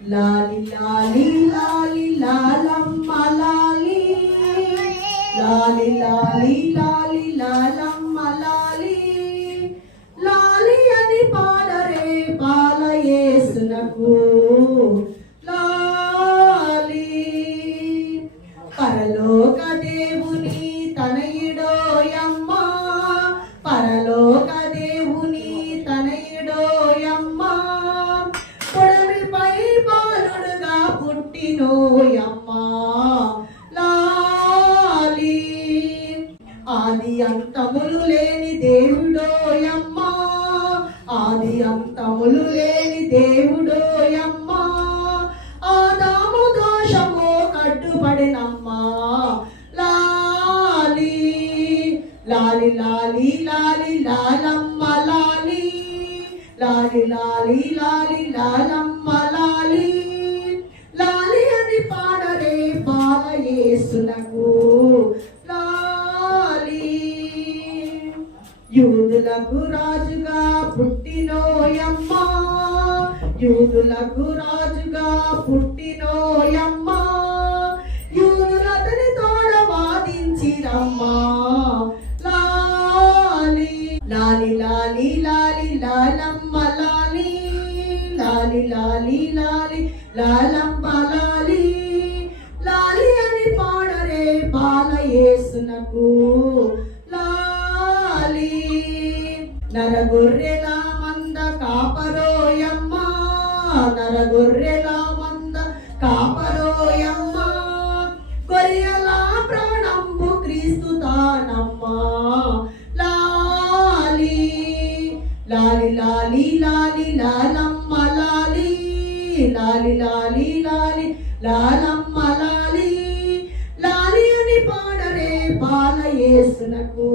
లాలి లాలి లాలి లాలమ్మ లాలి, లాలి లాలి లాలి లాలమ్మ లాలి, లాలి అని పాడరే పాల యేసునకు లాలి. పరలోక దేవుని తనయుడోయమ్మ, పరలోక దేవుని తనయుడోయమ్మ, పొడమిపై బాలుడుగా పుట్టినోయమ్మ లాలి. ఆది అంతములు లేని దేవుడోయమ్మ, ఆది అంతములు లేని దేవుడోయమ్మ, ఆదాము దోషము కట్టుబడినమ్మా లాలి. లాలి లాలి లాలి లాలమ్మ లాలి, లాలి లాలి లాలి లాలమ్మ లాలి, లాలి అని పాడరే బాల యేసునకు లాలి. యూదులకు రాజుగా పుట్టినోయమ్మ, యూదులకు రాజుగా పుట్టినోయమ్మ, యూదులతని తోడ వాదించిరమ్మా లాలి. లాలి లాలి లాలి లాలమ్మ లాలి, లాలి లాలి లాలి లాలమ్మ లాలి, లాలి అని పాడరే బాల యేసునకు లాలి. నరగొర్రెల మంద కాపరోయమ్మ, నరగొర్రెల మంద కాపరోయమ్మ, గొర్రెల ప్రాణంబు క్రీస్తు తానమ్మా లాలి. లాలి లాలి లాలి లాలమ్మ లాలి, లాలి లాలి లాలి లాలమ్మ లాలి, లాలి అని పాడరే బాల యేసునకు